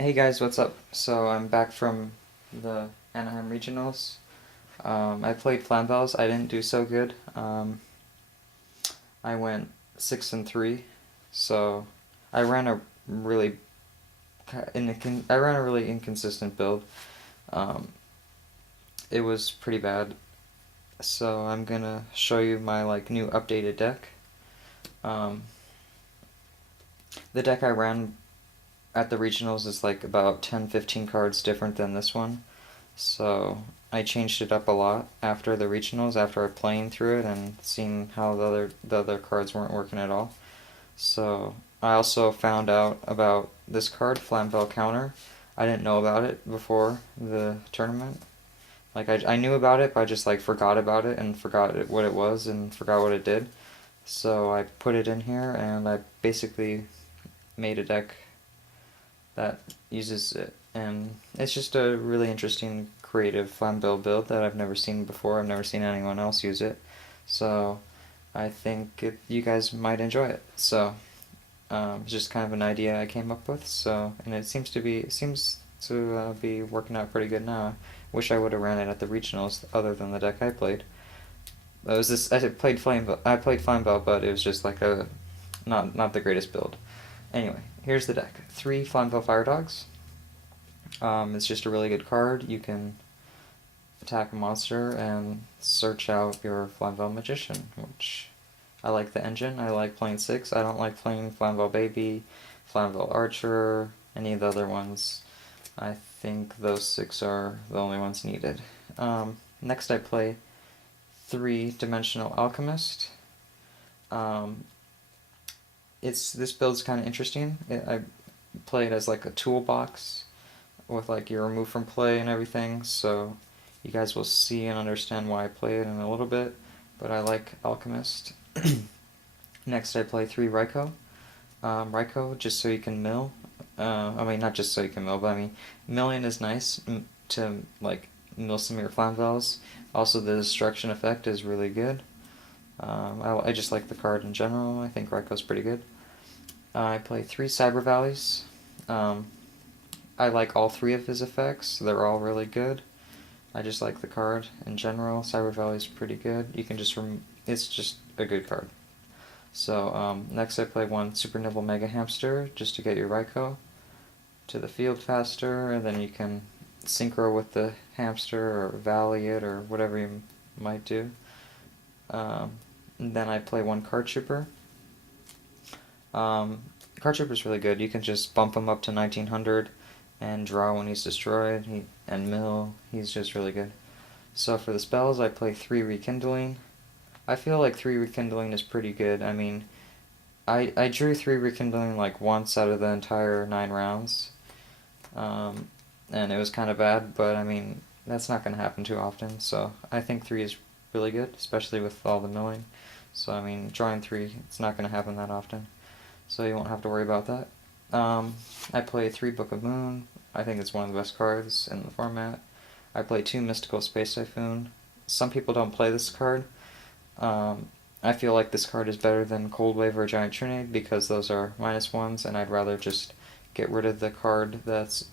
Hey guys, what's up? So I'm back from the Anaheim Regionals. I played Flamvells. I didn't do so good. I went 6-3, so I ran a really I ran a really inconsistent build. Um, it was pretty bad. So I'm gonna show you my new updated deck. Um, the deck I ran at the regionals is like about 10-15 cards different than this one. So I changed it up a lot after the regionals, after playing through it and seeing how the other cards weren't working at all. So I also found out about this card, Flamvell Counter. I didn't know about it before the tournament. I knew about it, but I just forgot about it and forgot what it was and forgot what it did. So I put it in here and I basically made a deck that uses it. And it's just a really interesting, creative Flamvell build that I've never seen before. I've never seen anyone else use it. So I think you guys might enjoy it. So it's just kind of an idea I came up with. So and it seems to be working out pretty good now. Wish I would have ran it at the regionals, other than the deck I played. It was this I played Flamvell, but it was just like a not the greatest build. Anyway, here's the deck. 3 Flamvell Fire Dogs. It's just a really good card. You can attack a monster and search out your Flamvell Magician, which I like the engine. I like playing 6. I don't like playing Flamvell Baby, Flamvell Archer, any of the other ones. I think those 6 are the only ones needed. Next I play 3 Dimensional Alchemist. Um, this build's kind of interesting. I play it as like a toolbox with your remove from play and everything, so you guys will see and understand why I play it in a little bit, but I like Alchemist. Next I play 3 Raikou. Raikou, just so you can mill. I mean, not just so you can mill, but I mean, milling is nice to mill some of your Flamvells. Also, the destruction effect is really good. I just like the card in general. I think Raikou's pretty good. I play 3 Cyber Valleys. I like all 3 of his effects. They're all really good. I just like the card in general. Cyber Valley's pretty good. You can just it's just a good card. So next I play 1 Super Nibble Mega Hamster just to get your Raikou to the field faster, and then you can synchro with the hamster or valley it or whatever you might do. And then I play 1 Card Trooper. Card Trooper's really good. You can just bump him up to 1900 and draw when he's destroyed, and mill. He's just really good. So for the spells, I play 3 Rekindling. I feel like 3 Rekindling is pretty good. I mean, I drew 3 Rekindling once out of the entire 9 rounds, and it was kind of bad, but I mean, that's not going to happen too often, so I think 3 is really good, especially with all the milling. So I mean, drawing 3, it's not going to happen that often, so you won't have to worry about that. I play 3 Book of Moon. I think it's one of the best cards in the format. I play 2 Mystical Space Typhoon. Some people don't play this card. I feel like this card is better than Cold Wave or Giant Trinade because those are -1s, and I'd rather just get rid of the card that's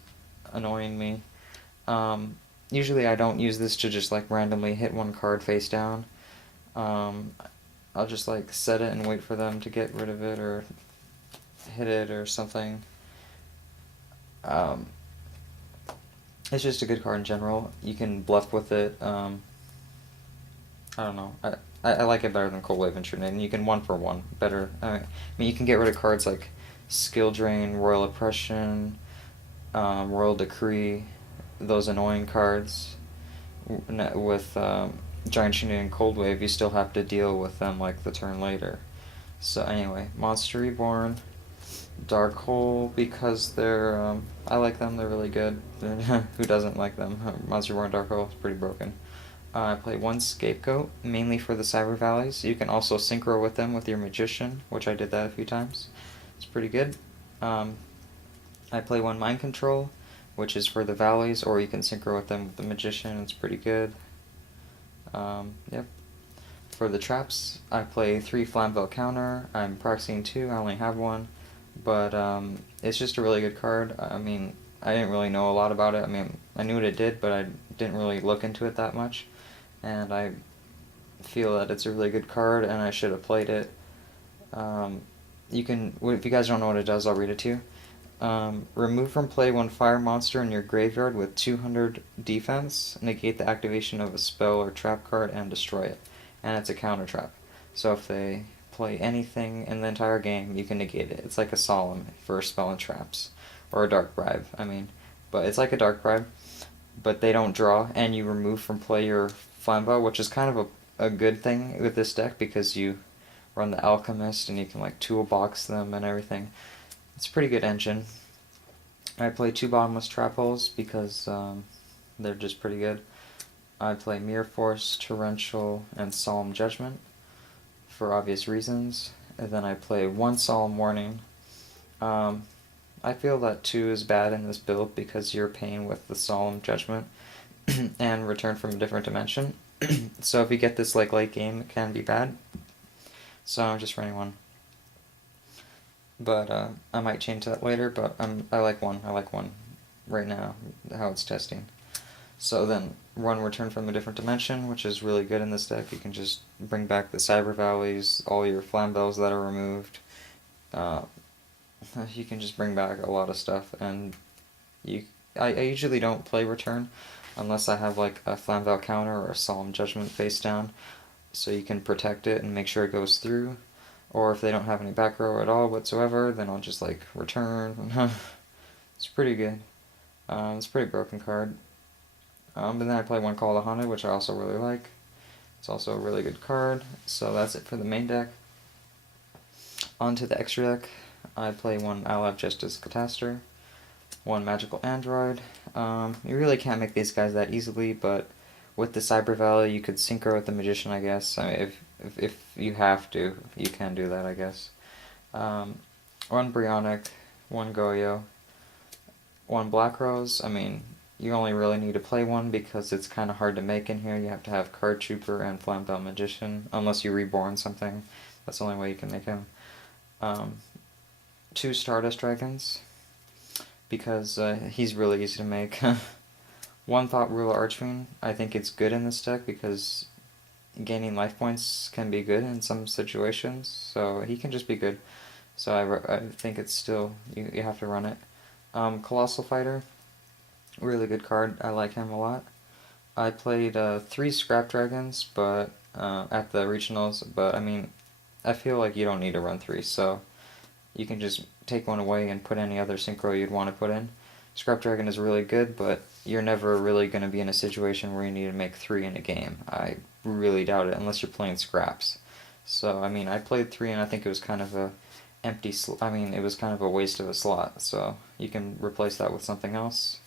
annoying me. Usually I don't use this to just randomly hit one card face down. I'll just set it and wait for them to get rid of it or hit it or something. It's just a good card in general. You can bluff with it. I don't know. I like it better than Cold Wave and Trinade, and you can 1-for-1 better. I mean, you can get rid of cards like Skill Drain, Royal Oppression, Royal Decree, those annoying cards. With Giant Trinade and Cold Wave, you still have to deal with them the turn later. So anyway, Monster Reborn. Dark Hole, because they're I like them. They're really good. Who doesn't like them? Monster Reborn Dark Hole is pretty broken. I play 1 Scapegoat, mainly for the Cyber Valleys. You can also synchro with them with your Magician, which I did that a few times. It's pretty good. I play 1 Mind Control, which is for the Valleys, or you can synchro with them with the Magician. It's pretty good. Yep. For the traps, I play 3 Flamvell Counter. I'm proxying 2. I only have 1. But it's just a really good card. I mean, I didn't really know a lot about it. I mean, I knew what it did, but I didn't really look into it that much. And I feel that it's a really good card, and I should have played it. Um, you can, if you guys don't know what it does, I'll read it to you. Remove from play one fire monster in your graveyard with 200 defense, negate the activation of a spell or trap card, and destroy it. And it's a counter trap. So if they play anything in the entire game, you can negate it. It's like a solemn for spell and traps. Or a dark bribe, I mean. But it's like a dark bribe, but they don't draw, and you remove from play your Flamvell, which is kind of a good thing with this deck because you run the Alchemist and you can like toolbox them and everything. It's a pretty good engine. I play two bottomless trap holes because they're just pretty good. I play Mirror Force, Torrential, and Solemn Judgment for obvious reasons. And then I play one Solemn Warning. I feel that 2 is bad in this build because you're paying with the Solemn Judgment and Return from a Different Dimension. So if you get this like late game, it can be bad. So I'm just running one. But I might change that later, but I like one. I like one right now, how it's testing. So then, run Return from a Different Dimension, which is really good in this deck. You can just bring back the Cyber Valleys, all your Flamvells that are removed. You can just bring back a lot of stuff, and I usually don't play Return unless I have like a Flamvell counter or a Solemn Judgment face down, so you can protect it and make sure it goes through. Or if they don't have any back row at all whatsoever, then I'll just like return. It's pretty good. It's a pretty broken card. But then I play one Call of the Haunted, which I also really like. It's also a really good card. So that's it for the main deck. On to the extra deck. I play one Alav Justice Cataster, one Magical Android. You really can't make these guys that easily, but with the Cyber Valley, you could synchro with the Magician, I guess. I mean, if you have to, you can do that, I guess. One Brionic, one Goyo, one Black Rose. I mean, you only really need to play one because it's kind of hard to make in here. You have to have Card Trooper and Flamvell Magician, unless you reborn something. That's the only way you can make him. 2 Stardust Dragons, because he's really easy to make. One Thought Ruler Archfiend. I think it's good in this deck because gaining life points can be good in some situations, so he can just be good. So I think it's still, you have to run it. Colossal Fighter, really good card. I like him a lot. I played 3 Scrap Dragons, but at the regionals, but I mean, I feel like you don't need to run 3, so you can just take one away and put any other synchro you'd want to put in. Scrap Dragon is really good, but you're never really going to be in a situation where you need to make 3 in a game. I really doubt it, unless you're playing scraps. So, I mean, I played 3 and I think it was kind of a empty it was kind of a waste of a slot, so you can replace that with something else.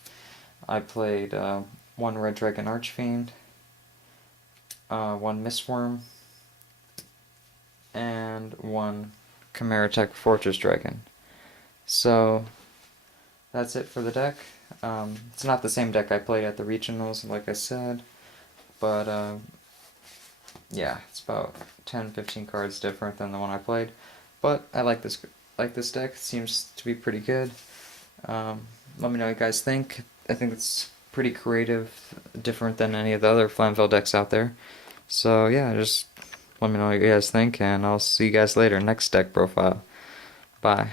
I played 1 Red Dragon Archfiend, 1 Mistworm, and 1 Chimera Tech Fortress Dragon. So that's it for the deck. It's not the same deck I played at the regionals, like I said, but yeah, it's about 10-15 cards different than the one I played. But I like this deck. It seems to be pretty good. Let me know what you guys think. I think it's pretty creative, different than any of the other Flamvell decks out there. So yeah, just let me know what you guys think, and I'll see you guys later. Next deck profile. Bye.